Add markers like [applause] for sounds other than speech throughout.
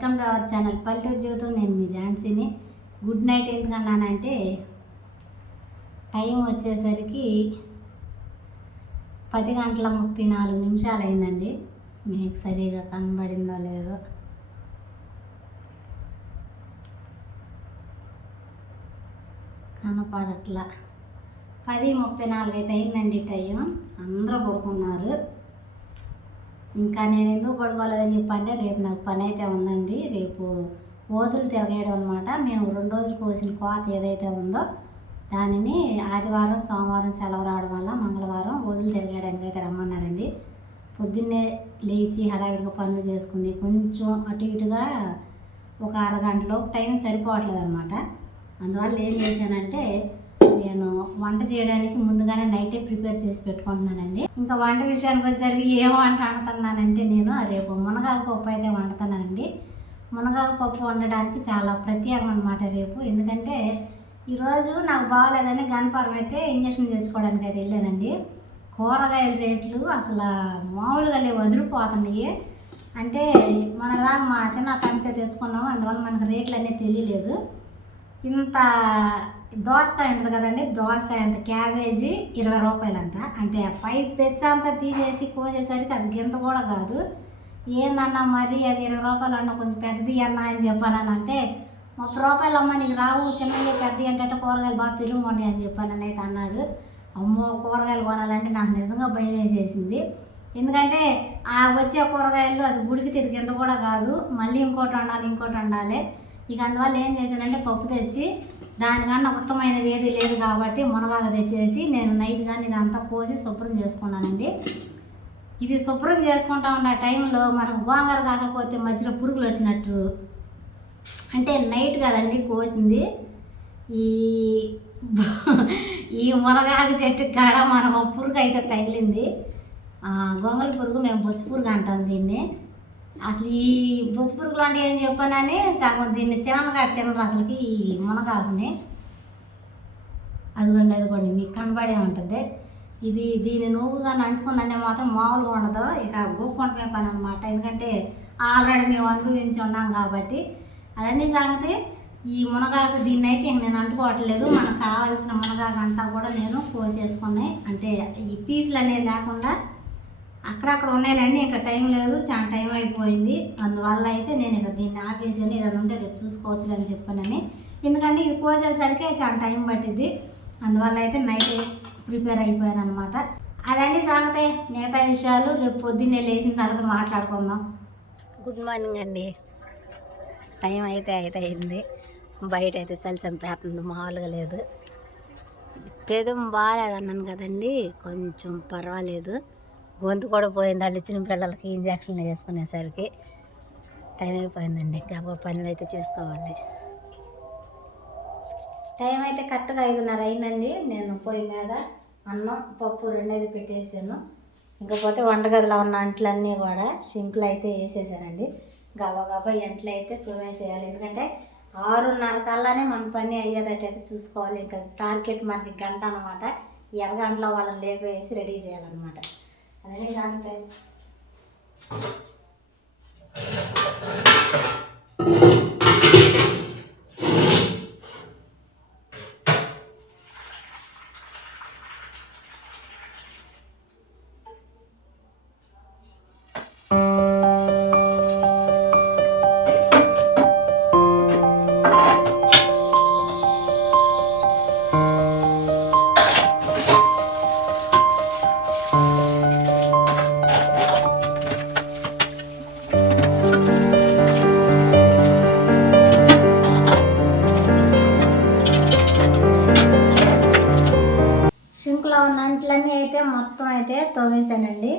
Welcome to our channel. పల్లెటూరు జీవితం నేను మీ ఝాన్సీని. గుడ్ నైట్ ఎందుకన్నానంటే టైం వచ్చేసరికి పది గంటల ముప్పై నాలుగు నిమిషాలు అయిందండి మీకు సరిగా కనబడిందో లేదో. కనపడట్లా. పది ముప్పై నాలుగు అయితే అయిందండి టైం. అందరూ పడుకున్నారు. ఇంకా నేను ఎందుకు పడుకోలేదని చెప్పంటే రేపు నాకు పని అయితే ఉందండి. రేపు ఓతులు తిరగేయడం అనమాట మేము రెండు రోజులు కోసిన కోత ఏదైతే ఉందో దానిని ఆదివారం సోమవారం సెలవు రావడం వల్ల మంగళవారం ఓదులు తిరగేయడానికి అయితే రమ్మన్నారండి. పొద్దున్నే లేచి హడావిడిగా పనులు చేసుకుని కొంచెం అటు ఇటుగా ఒక అరగంటలో టైం సరిపోవట్లేదు అనమాట అందువల్ల ఏం చేశానంటే నేను వంట చేయడానికి ముందుగానే నైటే ప్రిపేర్ చేసి పెట్టుకుంటున్నానండి. ఇంకా వంట విషయానికి వచ్చేసరికి ఏ వంట వండుతున్నానంటే నేను రేపు మునగాకు పప్పు అయితే వండుతున్నానండి. మునగాకు పప్పు వండడానికి చాలా ప్రత్యేకం అనమాట రేపు. ఎందుకంటే ఈరోజు నాకు బాగాలేదని గనపరం అయితే ఇంజక్షన్ తెచ్చుకోవడానికి అయితే వెళ్ళానండి. కూరగాయల రేట్లు అసలు మామూలుగా లేవు వదిలిపోతున్నాయి అంటే మనలాగా మా చిన్న తమ్మితే తెచ్చుకున్నాము అందువల్ల మనకు రేట్లు అనేది తెలియలేదు. ఇంత దోసకాయ ఉంటుంది కదండి దోసకాయ అంత క్యాబేజీ ఇరవై రూపాయలంట. అంటే పై పెచ్చ అంతా తీసేసి కోసేసరికి అది గింత కూడా కాదు. ఏందన్నా మరి అది ఇరవై రూపాయలు అన్న కొంచెం పెద్దది అన్న అని చెప్పానని అంటే ముప్పై రూపాయలు అమ్మ నీకు రావు చిన్నవి పెద్దవి అంటే కూరగాయలు బాగా పెరుగుకోండి అని చెప్పానని అయితే అన్నాడు. అమ్మో కూరగాయలు కొనాలంటే నాకు నిజంగా భయం వేసేసింది. ఎందుకంటే ఆ వచ్చే కూరగాయలు అది ఉడికితే ఇది కింద కూడా కాదు. మళ్ళీ ఇంకోటి వండాలి ఇంకోటి వండాలి. ఇక అందువల్ల ఏం చేశానంటే పప్పు తెచ్చి దానికన్నా ఉత్తమైనది ఏది లేదు కాబట్టి మునగాక తెచ్చేసి నేను నైట్ కానీ ఇదంతా కోసి శుభ్రం చేసుకున్నానండి. ఇది శుభ్రం చేసుకుంటా ఉన్న టైంలో మనం గోంగూర కాకపోతే మధ్యలో పురుగులు వచ్చినట్టు. అంటే నైట్ కదండి కోసింది. ఈ ఈ మునగాకు చెట్టు కాడ మనకు పురుగు అయితే తగిలింది. ఆ, పురుగు మేము బొచ్చు పురుగు అంటాం దీన్ని. అసలు ఈ బొచ్చు పురుగులు అంటే ఏం చెప్పానని సగం దీన్ని తినను కాడ తినరు అసలుకి. ఈ మునగాకుని. అదిగోండి అదిగోండి మీకు కనబడే ఉంటుంది. ఇది దీని నువ్వు కానీ అంటుకుందంటే మాత్రం మామూలుగా ఉండదు. ఇక గోపుకుంటే పని అనమాట ఎందుకంటే ఆల్రెడీ మేము అనుభవించి ఉన్నాం కాబట్టి. అదన్నీ సంగతి. ఈ మునగాకు దీన్ని అయితే నేను అంటుకోవట్లేదు. మనకు కావాల్సిన మునగాకు అంతా కూడా నేను కోసేసుకున్నాయి. అంటే ఈ పీసులు అనేది లేకుండా అక్కడక్కడ ఉన్నాయండి ఇంకా టైం లేదు చాలా టైం అయిపోయింది. అందువల్ల అయితే నేను ఇక దీన్ని ఆపేసాను ఏదైనా ఉంటే రేపు చూసుకోవచ్చు అని చెప్పానని. ఎందుకంటే ఇది కోసేసరికి చాలా టైం పట్టింది అందువల్ల అయితే నైట్ ప్రిపేర్ అయిపోయాను అనమాట అదండి సాగితే మిగతా విషయాలు రేపు పొద్దున్నే లేచిన తర్వాత మాట్లాడుకుందాం. గుడ్ మార్నింగ్ అండి. టైం అయితే అయితే అయింది. బయట అయితే చలి చంపేస్తుంది మామూలుగా లేదు. పెదం బాగాలేదన్నాను కదండి కొంచెం పర్వాలేదు. గొంతు కూడా పోయింది వాళ్ళు ఇచ్చిన పిల్లలకి ఇంజక్షన్లు వేసుకునేసరికి టైం అయిపోయిందండి. ఇంకా పనులు అయితే చేసుకోవాలి. టైం అయితే కరెక్ట్గా ఐదున్నర అయిందండి. నేను పొయ్యి మీద అన్నం పప్పు రెండేది పెట్టేసాను. ఇంకపోతే వంటగదిలో ఉన్న అంట్లన్నీ కూడా సింక్లో అయితే వేసేసానండి. గబా గబా ఎంట్లు అయితే తోమేసేయాలి. ఎందుకంటే ఆరున్నర కల్లానే మన పని అయ్యేటట్టయితే చూసుకోవాలి. ఇంకా టార్గెట్ మనకి గంట అనమాట ఎర్రగంటలో వాళ్ళని లేపేసి రెడీ చేయాలన్నమాట. అదే కాకపోతే అయితే తోమేశానండి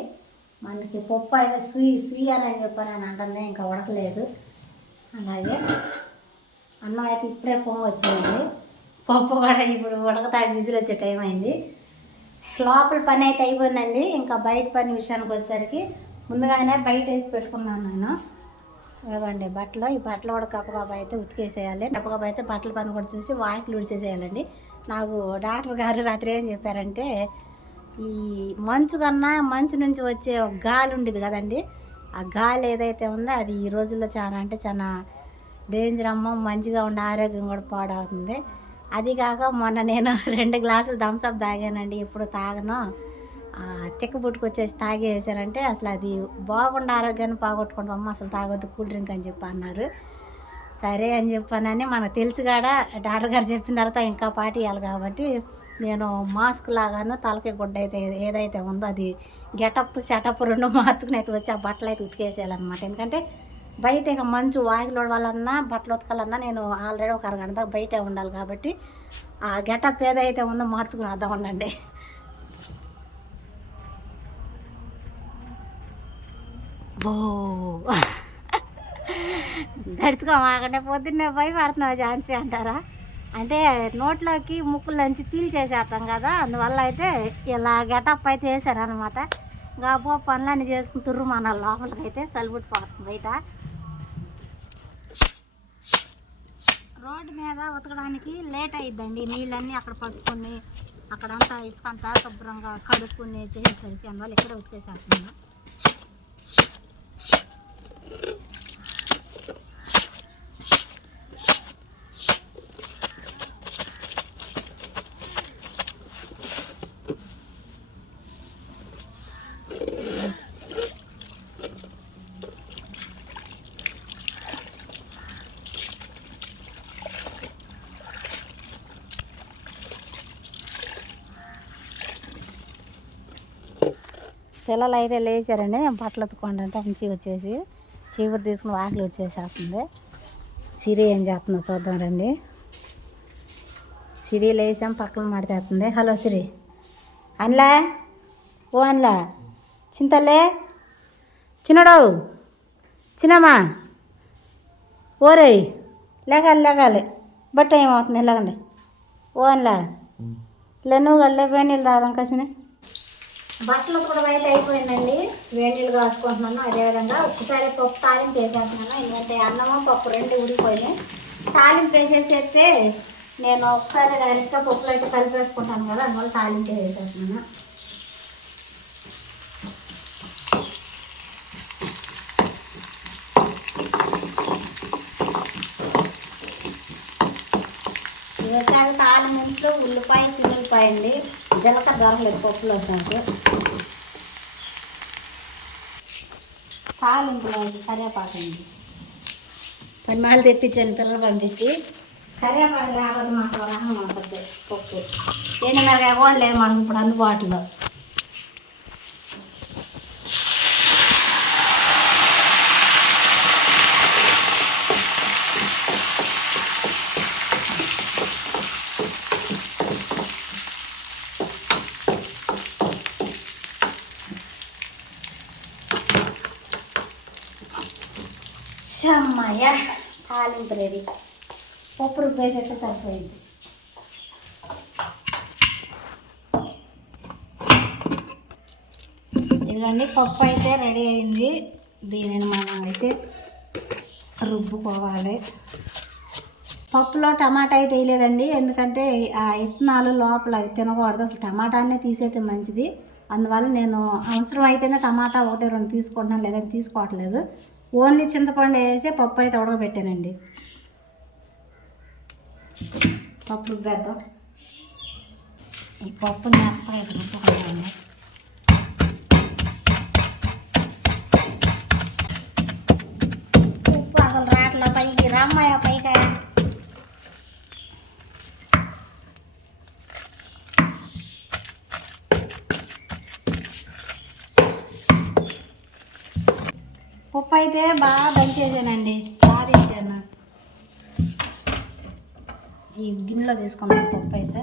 మనకి పప్పు అయితే స్వీ స్వీ అని చెప్పని అని అంటుంది ఇంకా ఉడకలేదు. అలాగే అన్నం అయితే ఇప్పుడే పొంగి వచ్చిందండి పప్పు కూడా ఇప్పుడు ఉడకతా విజిల్ వచ్చే టైం అయింది. లోపల పని అయితే అయిపోయిందండి. ఇంకా బయట పని విషయానికి వచ్చేసరికి ముందుగానే బయట వేసి పెట్టుకున్నాను నేను. ఇవ్వండి బట్టలు. ఈ బట్టలు కూడా కప్పకప్ప అయితే ఉతికేసేయాలి. కప్పకప్ప అయితే బట్టల పని కూడా చూసి వాకిలు ఉడిసేసేయాలండి నాకు డాక్టర్ గారు రాత్రి ఏం చెప్పారంటే ఈ మంచు కన్నా మంచు నుంచి వచ్చే ఒక గాలి ఉండేది కదండి. ఆ గాలి ఏదైతే ఉందో అది ఈ రోజుల్లో చాలా అంటే చాలా డేంజర్ అమ్మ మంచిగా ఉండే ఆరోగ్యం కూడా పాడవుతుంది. అది కాక మొన్న నేను [laughs] రెండు గ్లాసులు థమ్స్అప్ తాగానండి ఇప్పుడు తాగను. ఆ, తిక్క పుట్టుకొచ్చేసి తాగేసానంటే అసలు అది బాగుండే ఆరోగ్యాన్ని పోగొట్టుకుంటాం అమ్మ అసలు తాగొద్దు కూల్ డ్రింక్ అని చెప్పి అన్నారు. సరే అని చెప్పానని మనకు తెలుసు కాడ డాక్టర్ గారు చెప్పిన తర్వాత ఇంకా పాటియాలి కాబట్టి నేను మాస్క్ లాగాను తలకి గుడ్డ అయితే ఏదైతే ఉందో అది గెటప్ సెటప్ రెండు మార్చుకుని అయితే వచ్చి ఆ బట్టలు అయితే ఉతికేసేయాలన్నమాట. ఎందుకంటే బయట ఇక మంచు వాకిలు వడవాలన్నా బట్టలు ఉతకాలన్నా నేను ఆల్రెడీ ఒక అరగంట దాకా బయటే ఉండాలి కాబట్టి ఆ గెటప్ ఏదైతే ఉందో మార్చుకుని అర్థం ఉండండి. బో. నడుచుకోమాకంటే పొద్దున్నే భయపడుతున్నావు ఝాన్సీ అంటారా? అంటే నోట్లోకి ముక్కులోంచి పీల్చేసేస్తాం కదా అందువల్ల అయితే ఇలా గెటప్ అయితే వేసారనమాట అనమాట పో పనులన్నీ చేసుకుంటుర్రు మన లోపలికి అయితే చలిపుట్టిపోతుంది బయట. రోడ్డు మీద ఉతకడానికి లేట్ అయిద్దండి. నీళ్ళన్నీ అక్కడ పట్టుకొని అక్కడంతా ఇసుకంతా శుభ్రంగా కడుక్కుని చేసేసరికి అందువల్ల ఇక్కడే ఉతికేసేస్తున్నాను పిల్లలు అయితే లేచారండి. నేను బట్టలు ఎత్తుకోండి అంటే మంచి వచ్చేసి చీపురు తీసుకుని వాకిలి వచ్చేసేస్తుంది. సిరి ఏం చేస్తుందో చూద్దాం రండి. సిరి లేచాం పక్కన మాడితేస్తుంది హలో సిరి. అన్లా? ఓ అన్లా. చింతలే చిన్నడవు? చిన్నమ్మా? ఓరే లేగాలి లేగాలి. బట్ట ఏమవుతుంది? లేకండి ఓ అన్లా. లే నువ్వు గల్లే వేడి నీళ్ళు తాదాం కసిన. బట్టలు కూడా అయితే అయిపోయిందండి. వేడిలు కాసుకుంటున్నాను అదేవిధంగా ఒకసారి పప్పు తాలింపు వేసేస్తున్నాను ఎందుకంటే అన్నము పప్పు రెండు ఉడిపోయినాయి తాలింపు వేసేసేస్తే నేను ఒకసారి డైరెక్ట్గా పప్పులు అయితే కలిపేసుకుంటాను కదా అందువల్ల తాలింపు వేసేస్తున్నాను. ఇది తాలింపులో ఉల్లిపాయ చిల్లిపాయ అండి. జీలకర్ర దొరకలేదు పప్పులో నాకు తాలింపులో కరివేపాకు ఉంది పని మాలు తెప్పించాను పిల్లలు పంపించి. కరివేపాకు లేకపోతే మాకు రహం ఉంటుంది. పప్పు. ఎండు మిరకాయ కూడా లేదు మనకు ఇప్పుడు అందుబాటులో. అచ్చమ్మయ్య తాలింపు రెడీ. పప్పు రుబ్బేసైతే సరిపోయింది. ఇదిగోండి పప్పు అయితే రెడీ అయింది. దీనిని మనం అయితే రుబ్బుకోవాలి. పప్పులో టమాటా అయితే వేయలేదండి. ఎందుకంటే ఆ ఇత్తనాలు లోపల అవి తినకూడదు. అసలు టమాటానే తీసైతే మంచిది. అందువల్ల నేను అవసరం అయితేనే టమాటా ఒకటి రెండు తీసుకుంటున్నాను లేదంటే తీసుకోవట్లేదు. ఓన్లీ చింతపండు వేసి పప్పు అయితే ఉడకబెట్టానండి. పప్పు రుబ్బేద్దాం ఈ పప్పు మెత్తగా రుబ్బుకుంటాను ఉప్పు అసలు రాట్ల పైకి రమ్మయ్య పైకి ఉప్పు అయితే బాగా దంచేసానండి సాధించాను ఈ గిన్నెలో తీసుకున్నాను పప్పు అయితే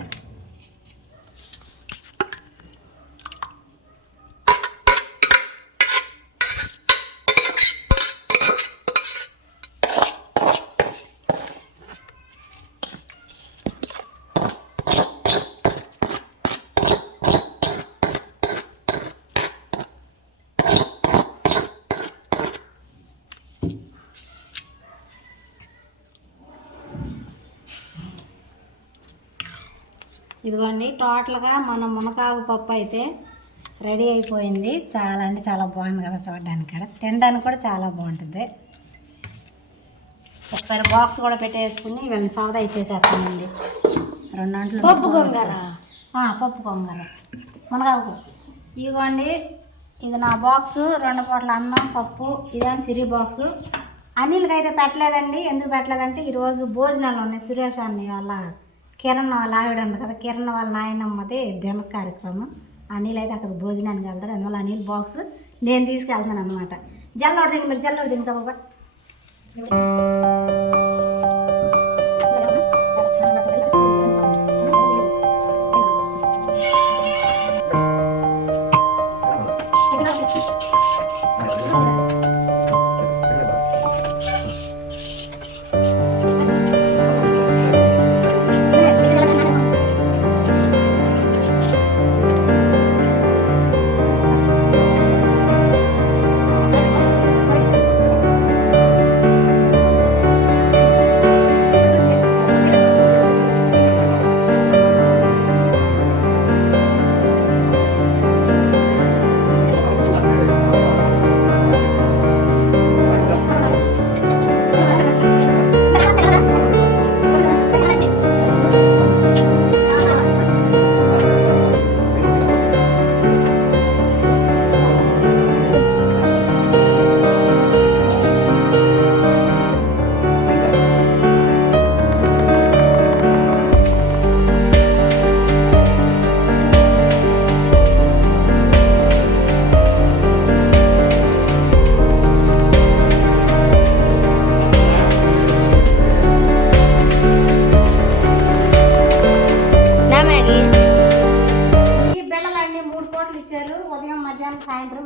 ఇదిగోండి టోటల్గా మన మునకాకు పప్పు అయితే రెడీ అయిపోయింది. చాలా అంటే చాలా బాగుంది కదా చూడడానికి కూడా. తినడానికి కూడా చాలా బాగుంటుంది. ఒకసారి బాక్స్ కూడా పెట్టేసుకుని ఇవన్నీ సవదా ఇచ్చేసేస్తానండి. రెండు గంటలు పప్పు గొంగర. పప్పు కొంగర మునగాకు ఇదిగోండి ఇది నా బాక్సు రెండు పూటల అన్నం పప్పు ఇదేమో సిరి బాక్సు. అనిల్కి అయితే పెట్టలేదండి. ఎందుకు పెట్టలేదంటే ఈరోజు భోజనాలు ఉన్నాయి. సురేష్ అన్ని వాళ్ళ కిరణ్ వాళ్ళ ఆవిడ ఉంది కదా కిరణ్ వాళ్ళ నాయనమ్మది దిన కార్యక్రమం. అనిల్ అయితే అక్కడ భోజనానికి వెళ్తాడు. అందువల్ల అనిల్ బాక్స్ నేను తీసుకెళ్తాను అనమాట జల్లోడు తిండి మీరు జల్లోడు తిండి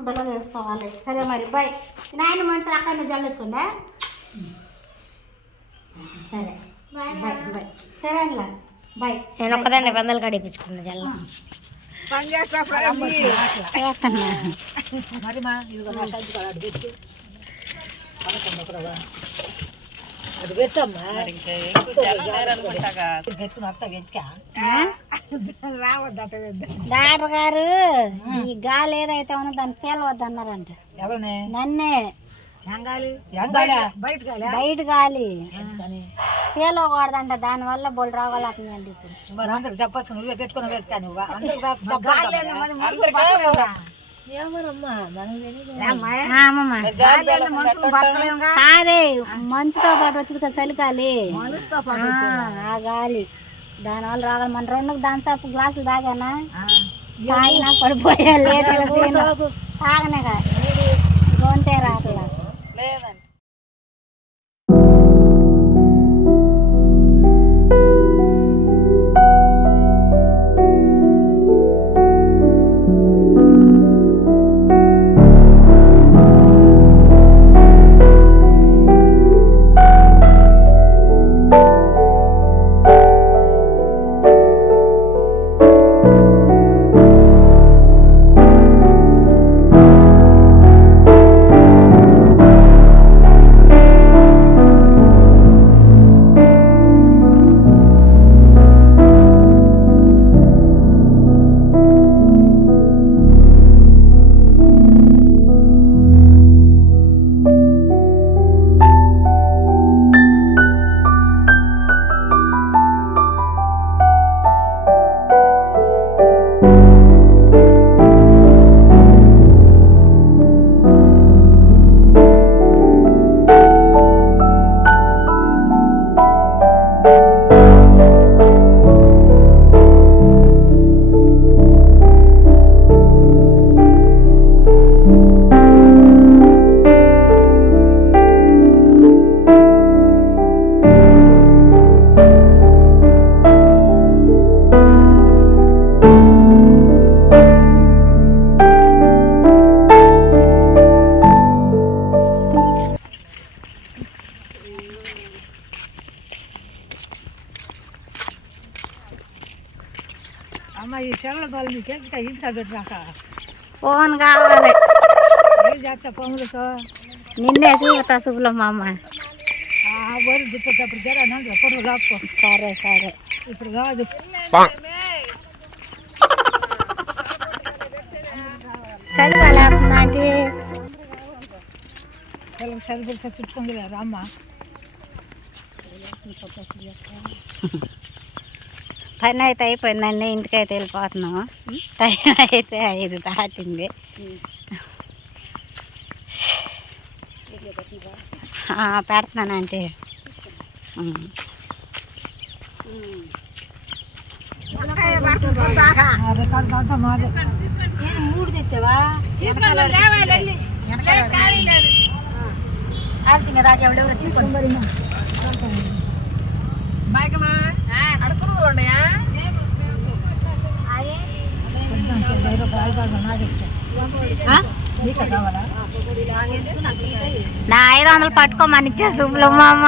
బిళ్ళలు వేసుకోవాలి. సరే మరి బాయ్. నాయన మంత్రి అక్కడ నువ్వు జల్లేసుకుంటా సరే. బాయ్ బాయ్ సరే అనిలా. బాయ్. నేను ఒక్కదాన్ని పందలు కడిపించుకున్నా జల్ల. పని చేస్తున్నా మరి మా అది పెట్టమ్మా. డాక్టర్ గారు ఈ గాలి ఏదైతే ఉందో దాన్ని పేలవద్దు అన్నారంట ఎవరిని? నన్నే. బయట గాలి. పేలవకూడదంట దానివల్ల బొల్ రోగాలు అవుతుందండి ఇప్పుడు. మరి అందరికి చెప్పచ్చు నువ్వే పెట్టుకుని వెళ్తా కాదే మంచుతో పాటు వచ్చింది కదా చలికాలి. మనుషుతో ఆ, ఆ గాలి. దానివల్ల రాగాలి మన రెండు దానిసేపు గ్లాసులు తాగానా? తాగినా పడిపోయా లేదు తాగనేగా గొంతే రాట్లా లేదండి. ఫోన్ కావాలి. నిన్నే చూపుతా శుభ్రం మా అమ్మ ఆ వరి దిప్పేటప్పుడు జర నందు పొరుగు లాక్కో. సరే సరే. ఇప్పుడు కాదు. చలి కలేస్తుందా అంటే? పిల్లలకు సరిపడితే చుట్టుకుంది రామ్మ. పని అయితే అయిపోయిందండి ఇంటికి అయితే వెళ్ళిపోతున్నాము టైం అయితే ఐదు దాటింది. మాదే. మూడు తెచ్చావా? ఆర్చింగ్ దాకా తీసుకోండి పొద్దున్న ఇరవై రూపాయలు ఐదు వందలు నాకు ఇచ్చా నీకే కావాలా నా ఐదు వందలు పట్టుకోమని ఇచ్చా శుభ్లమ్మ అమ్మ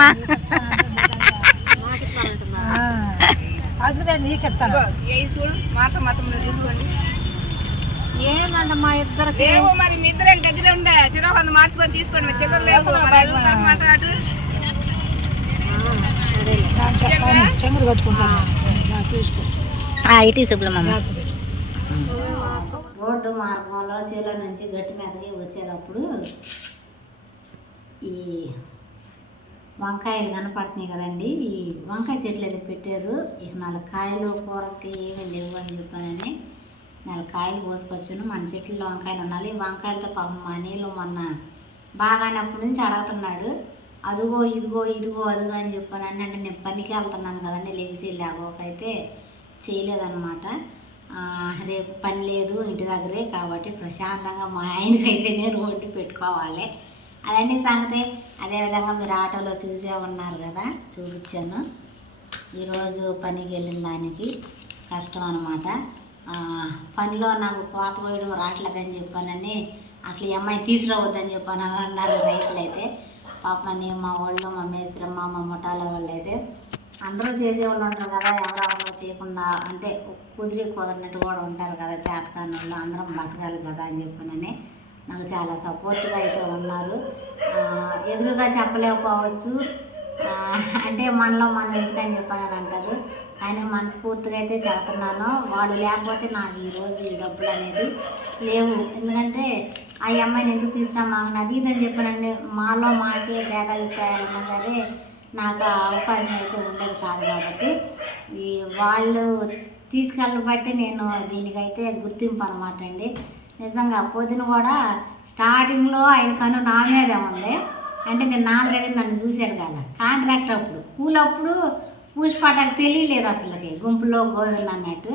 మా ఇద్దరికి? లేవు మరి మీ ఇద్దరే దగ్గర ఉండే. చిరో కొంత మార్చుకొని తీసుకోండి. చిల్లర లేవు. మరి ఐదు వందలు అన్నమాట అటు. చెంగురు కట్టుకుంటాను నాకు తీసుకో ఇటీ శుభ్లమ్మ రోడ్డు మార్గంలో చేలో నుంచి గట్టి మీదకి వచ్చేటప్పుడు ఈ వంకాయలు కనపడుతున్నాయి కదండి. ఈ వంకాయ చెట్లు అయితే పెట్టారు. ఇక నాలుగు కాయలు కూరకి ఏమీ లేవు అని చెప్పానని నాలుగు కాయలు కోసుకొచ్చాను. మన చెట్లలో వంకాయలు ఉండాలి. వంకాయలతో పాపం మా నీళ్ళు మొన్న బాగానప్పటి నుంచి అడుగుతున్నాడు. అదిగో ఇదిగో ఇదిగో అదిగో అని చెప్పాను. అంటే నేను పనికి వెళ్తున్నాను కదండి. లెగిసి లేకపోకైతే చేయలేదన్నమాట. రేపు పని లేదు ఇంటి దగ్గరే కాబట్టి ప్రశాంతంగా మా ఆయనకైతే నేను వండి పెట్టుకోవాలి. అదండి సంగతి. అదేవిధంగా మీరు ఆటోలో చూసే ఉన్నారు కదా చూపించాను. ఈరోజు పనికి వెళ్ళిన దానికి కష్టం అనమాట పనిలో నాకు కోత పోయడం రావట్లేదని చెప్పానని అసలు ఈ అమ్మాయి తీసుకురావద్దని చెప్పాను అని అన్నారు రైతులు అయితే పాపని మా వాళ్ళు మా మేస్త్రమ్మ మా ముఠాల వాళ్ళు అయితే అందరూ చేసేవాళ్ళు ఉంటారు కదా ఎవరెవరో చేయకుండా అంటే కుదిరి కుదరినట్టు కూడా ఉంటారు కదా చేతకాని వాళ్ళు అందరం బతకాలి కదా అని చెప్పిననే నాకు చాలా సపోర్ట్గా అయితే ఉన్నారు. ఎదురుగా చెప్పలేకపోవచ్చు. అంటే మనలో మనం ఎందుకని చెప్పానని అంటారు. కానీ మనస్ఫూర్తిగా అయితే చేస్తున్నాను. వాడు లేకపోతే నాకు ఈరోజు ఈ డబ్బులు అనేది లేవు. ఎందుకంటే ఆ అమ్మాయిని ఎందుకు తీసుకురామాగని అది ఇదని చెప్పానండి మాలో మాకే భేదాభిప్రాయాలు ఉన్నా సరే నాకు ఆ అవకాశం అయితే ఉండేది కాదు కాబట్టి. ఈ వాళ్ళు తీసుకెళ్ళ బట్టి నేను దీనికైతే గుర్తింపు అనమాట అండి. నిజంగా పొద్దున కూడా స్టార్టింగ్లో ఆయన కను నా మీదే ఉంది. అంటే నేను ఆల్రెడీ నన్ను చూశారు కదా. కాంట్రాక్ట్ అప్పుడు కూల్ అప్పుడు పూసిపాటకు తెలియలేదు అసలుకి గుంపులో గోవింద్ అన్నట్టు.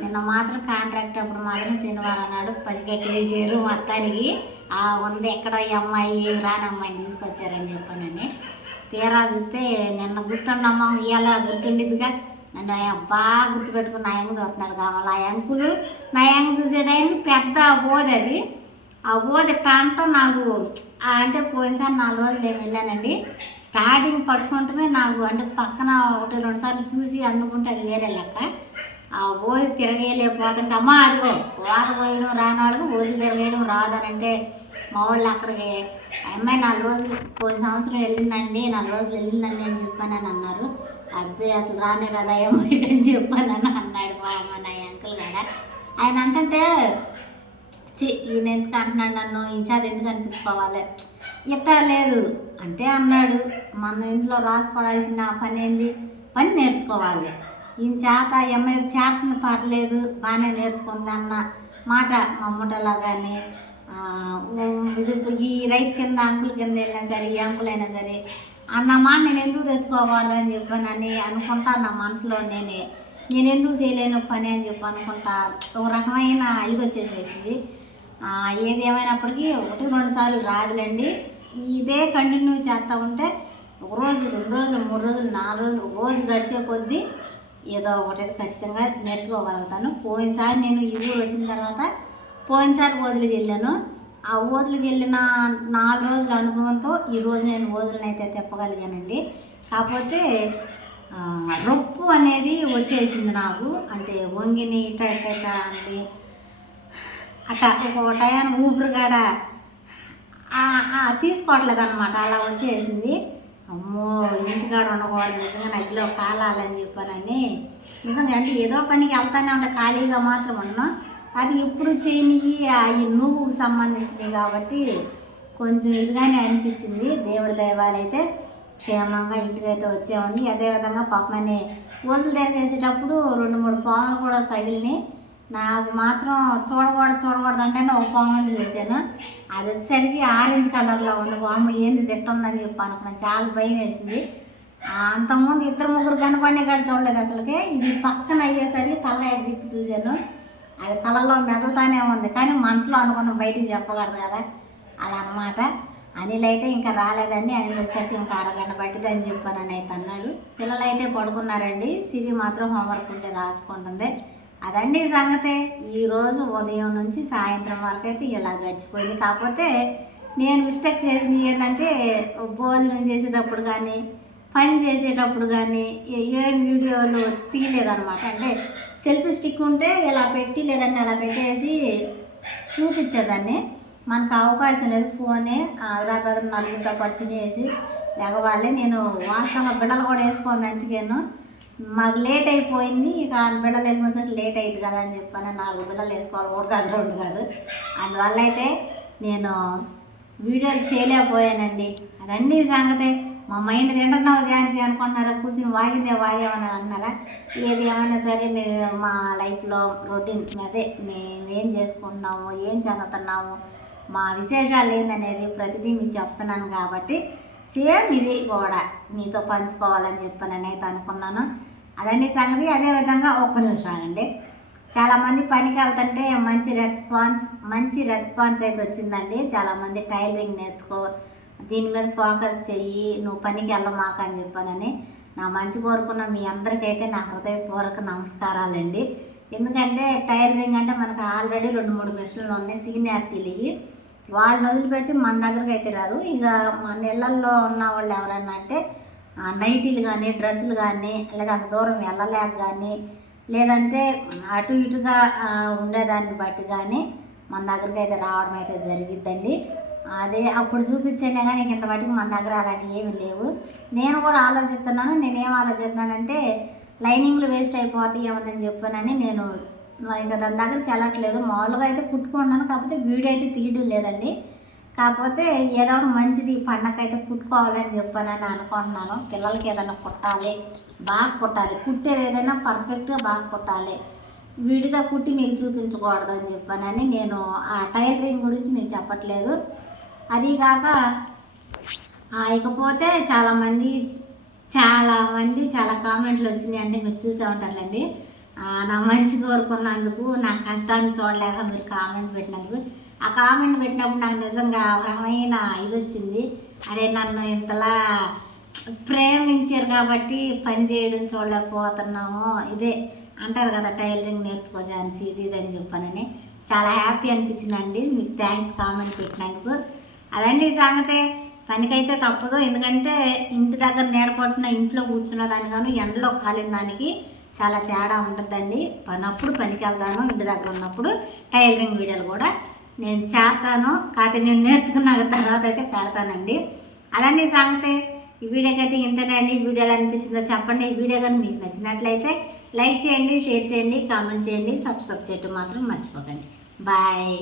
నిన్న మాత్రం కాంట్రాక్ట్ అప్పుడు మాత్రం శనివారం నాడు పసిగట్టి వేసారు మొత్తానికి ఉంది ఎక్కడో ఈ అమ్మాయి రాని అమ్మాయిని తీసుకొచ్చారని చెప్పానని. తీరా చూస్తే నిన్న గుర్తుండమ్మా ఇవాళ గుర్తుండిద్దిగా. నన్ను ఆయన బాగా గుర్తుపెట్టుకుని నా చూస్తున్నాడు కావాలి. ఆ యంకులు నా యంగ్ చూసే టైంకి పెద్ద బోధ అది ఆ బోధ టంట నాకు అంటే పోయినసారి నాలుగు రోజులు ఏమి వెళ్ళానండి. స్టార్టింగ్ పట్టుకుంటమే నాకు అంటే పక్కన ఒకటి రెండు సార్లు చూసి అందుకుంటే అది వేరే లెక్క. ఆ ఓది తిరగలేకపోతుంటే అమ్మ అదిగో వాత కోయడం రాని వాళ్ళకి ఓది తిరగేయడం రాదనంటే మా వాళ్ళు అక్కడికి ఆ అమ్మాయి నాలుగు రోజులు పోయిన సంవత్సరం వెళ్ళిందండి నాలుగు రోజులు వెళ్ళిందండి అని చెప్పానని అన్నారు. అబ్బాయి అసలు రానే రాదా ఏమో అని చెప్పానని అన్నాడు మా అమ్మ నా అంకుల్ కూడా. ఆయన అంటే చి ఈయన ఎందుకు అంటున్నాడు నన్ను? ఇంచాది ఎందుకు అనిపించుకోవాలి? ఇట్టా లేదు. అంటే అన్నాడు మన ఇంట్లో రాసుకోవాల్సిన పని ఏంది? పని నేర్చుకోవాలి. ఈయన చేత ఎంఐ చేతను పర్లేదు బాగానే నేర్చుకుంది అన్న మాట మా కానీ ఇది ఇప్పుడు ఈ రైతు కింద అంకుల్ కింద వెళ్ళినా సరే ఈ అంకులైనా సరే అన్న మాట నేను ఎందుకు తెచ్చుకోకూడదని చెప్పానని అనుకుంటా నా మనసులో నేనే. నేను ఎందుకు చేయలేను పని అని చెప్పి అనుకుంటా. ఒక రకమైన ఇది వచ్చేసేసింది. ఏది ఏమైనప్పటికీ ఒకటి రెండు సార్లు రాదులేండి. ఇదే కంటిన్యూ చేస్తూ ఉంటే ఒక రోజు రెండు రోజులు మూడు రోజులు నాలుగు రోజులు రోజు గడిచే కొద్దీ ఏదో ఒకటి ఖచ్చితంగా నేర్చుకోగలుగుతాను. పోయినసారి నేను ఈ ఊరు వచ్చిన తర్వాత పోయినసారి వదిలికి వెళ్ళాను. ఆ ఓదులకి వెళ్ళిన నాలుగు రోజుల అనుభవంతో ఈరోజు నేను ఓదులను అయితే తెప్పగలిగానండి. కాకపోతే రొప్పు అనేది వచ్చేసింది నాకు. అంటే వంగిని ఇట్ట ఇట్ట ఇట్ట అని. అట్లా ఒక టయాన్ని ఊపిరి కాడ తీసుకోవట్లేదు అనమాట అలా వచ్చేసింది. అమ్మో ఇంటికాడ ఉండకూడదు. నిజంగా నదిలో కాలాలని చెప్పానని. నిజంగా అంటే ఏదో పనికి వెళ్తానే ఉంటే ఖాళీగా మాత్రం ఉన్నాం అది ఎప్పుడు చేయని ఈ నువ్వుకు సంబంధించినవి కాబట్టి కొంచెం ఇదిగానే అనిపించింది. దేవుడి దైవాలైతే క్షేమంగా ఇంటికైతే వచ్చామండి అదేవిధంగా పాపమని ఒళ్ళు తిరగేసేటప్పుడు రెండు మూడు పాములు కూడా తగిలినాయి నాకు మాత్రం చూడకూడదు చూడకూడదు అంటేనే ఒక పాము వేసాను అది వచ్చేసరికి ఆరెంజ్ కలర్లో ఉంది. పాము ఏంది తిట్టుందని చెప్పి అనుకున్నాను. చాలా భయం వేసింది. అంతకుముందు ఇద్దరు ముగ్గురు కనపడిన కాడ చూడలేదు అసలుకే. ఇది పక్కన అయ్యేసరికి తల ఎడ తిప్పి చూశాను. అది కళ్ళలో మెదలుతానే ఉంది. కానీ మనసులో అనుకున్న బయటికి చెప్పకూడదు కదా. అలా అనమాట అనిల్ అయితే ఇంకా రాలేదండి. అనిల్ వచ్చేసరికి ఇంకా అరగంట పట్టింది అని చెప్పానని అయితే అన్నాడు. పిల్లలు అయితే పడుకున్నారండి. సిరి మాత్రం హోంవర్క్ ఉంటే రాసుకుంటుంది. అదండి సంగతే. ఈరోజు ఉదయం నుంచి సాయంత్రం వరకు అయితే ఇలా గడిచిపోయింది. కాకపోతే నేను మిస్టేక్ చేసినవి ఏంటంటే భోజనం చేసేటప్పుడు కానీ పని చేసేటప్పుడు కానీ ఏం వీడియోలు తీయలేదన్నమాట. అంటే సెల్ఫీ స్టిక్ ఉంటే ఇలా పెట్టి లేదంటే అలా పెట్టేసి చూపించేదాన్ని మనకు అవకాశం లేదు ఫోనే హైదరాబాద్ నలుగురితో పట్టు తినేసి ఎగవాలి. నేను వాస్తవంగా బిడ్డలు కూడా వేసుకోండి అందుకేను. మాకు లేట్ అయిపోయింది ఇక బిడ్డలు వేసుకునేసరికి లేట్ అయింది కదా అని చెప్పాను. నాలుగు బిడ్డలు వేసుకోవాలి ఒకటి కాదు రెండు కాదు. అందువల్ల అయితే నేను వీడియోలు చేయలేకపోయానండి. అదండి సంగతే. మా మైండ్ తింటున్నావు ఛాన్సీ అనుకుంటున్నారా? కూర్చుని వాగిందే వాగామని అన్నారా ఏది ఏమైనా సరే మేము మా లైఫ్లో రొటీన్ అదే మేము ఏం చేసుకుంటున్నాము ఏం చదువుతున్నాము మా విశేషాలు ఏందనేది ప్రతిదీ మీకు చెప్తున్నాను కాబట్టి సేమ్ ఇది కూడా మీతో పంచుకోవాలని చెప్పానని అయితే అనుకున్నాను. అదండి సంగతి. అదేవిధంగా ఒక్క నిమిషం అండి చాలామంది పనికి వెళ్తుంటే మంచి రెస్పాన్స్ మంచి రెస్పాన్స్ అయితే వచ్చిందండి. చాలామంది టైలరింగ్ నేర్చుకో దీని మీద ఫోకస్ చెయ్యి నువ్వు పనికి వెళ్ళమాక అని చెప్పానని నా మంచి కోరుకున్న మీ అందరికైతే నా హృదయపూర్వక నమస్కారాలండి. ఎందుకంటే టైలరింగ్ అంటే మనకు ఆల్రెడీ రెండు మూడు మిషన్లు ఉన్నాయి సీనియారిటీలు ఇవి. వాళ్ళని వదిలిపెట్టి మన దగ్గరకు అయితే రాదు ఇక మన ఇళ్ళల్లో ఉన్న వాళ్ళు ఎవరన్నా అంటే నైటీలు కానీ డ్రెస్సులు కానీ లేదా అంత దూరం వెళ్ళలేక కానీ లేదంటే అటు ఇటుగా ఉండేదాన్ని బట్టి కానీ మన దగ్గరికి అయితే రావడం అయితే జరిగిద్దండి. అదే అప్పుడు చూపించానే కానీ ఇంత మటుకు మన దగ్గర అలాంటివి ఏమి లేవు. నేను కూడా ఆలోచిస్తున్నాను నేనేం ఆలోచిస్తున్నానంటే లైనింగ్లు వేస్ట్ అయిపోతాయి ఏమని చెప్పానని నేను ఇంకా దాని దగ్గరికి వెళ్ళట్లేదు. మామూలుగా అయితే కుట్టుకుంటున్నాను కాకపోతే వీడియో అయితే తీయడం లేదండి. కాకపోతే ఏదో ఒకటి మంచిది పండగ అయితే కుట్టుకోవాలని చెప్పానని అనుకుంటున్నాను. పిల్లలకి ఏదైనా కుట్టాలి బాగా కుట్టాలి. కుట్టేది ఏదైనా పర్ఫెక్ట్గా బాగా కుట్టాలి. విడిగా కుట్టి మీకు చూపించకూడదు అని చెప్పానని నేను ఆ టైలరింగ్ గురించి మీకు చెప్పట్లేదు. అదీగాక కాక ఇకపోతే చాలామంది చాలామంది చాలా కామెంట్లు వచ్చినాయి అంటే మీరు చూసే ఉంటారులేండి. నా మంచి కోరుకున్నందుకు నా కష్టాన్ని చూడలేక మీరు కామెంట్ పెట్టినందుకు. ఆ కామెంట్ పెట్టినప్పుడు నాకు నిజంగా ఒక రకమైన ఇది వచ్చింది. అరే నన్ను ఇంతలా ప్రేమించారు కాబట్టి పని చేయడం చూడలేకపోతున్నాము. ఇదే అంటారు కదా టైలరింగ్ నేర్చుకో ఛాన్స్ ఇది ఇది అని చెప్పానని. చాలా హ్యాపీ అనిపించిందండి. మీకు థ్యాంక్స్ కామెంట్ పెట్టినందుకు. అదండి ఈ పనికైతే తప్పదు. ఎందుకంటే ఇంటి దగ్గర నీడపడుతున్న ఇంట్లో కూర్చున్న దానిగాను ఎండలో కాలిన దానికి చాలా తేడా ఉంటుందండి. పనప్పుడు పనికి వెళ్తాను ఇంటి దగ్గర ఉన్నప్పుడు టైలరింగ్ వీడియోలు కూడా నేను చేస్తాను. కాకపోతే నేను నేర్చుకున్నాక తర్వాత అయితే పెడతానండి. అలానే ఈ సంగతి ఈ వీడియోకి అయితే ఇంతేనండి. ఈ వీడియోలు అనిపించిందో చెప్పండి. ఈ వీడియో కానీ మీకు నచ్చినట్లయితే లైక్ చేయండి షేర్ చేయండి కామెంట్ చేయండి. సబ్స్క్రైబ్ చేయటం మాత్రం మర్చిపోకండి. బాయ్.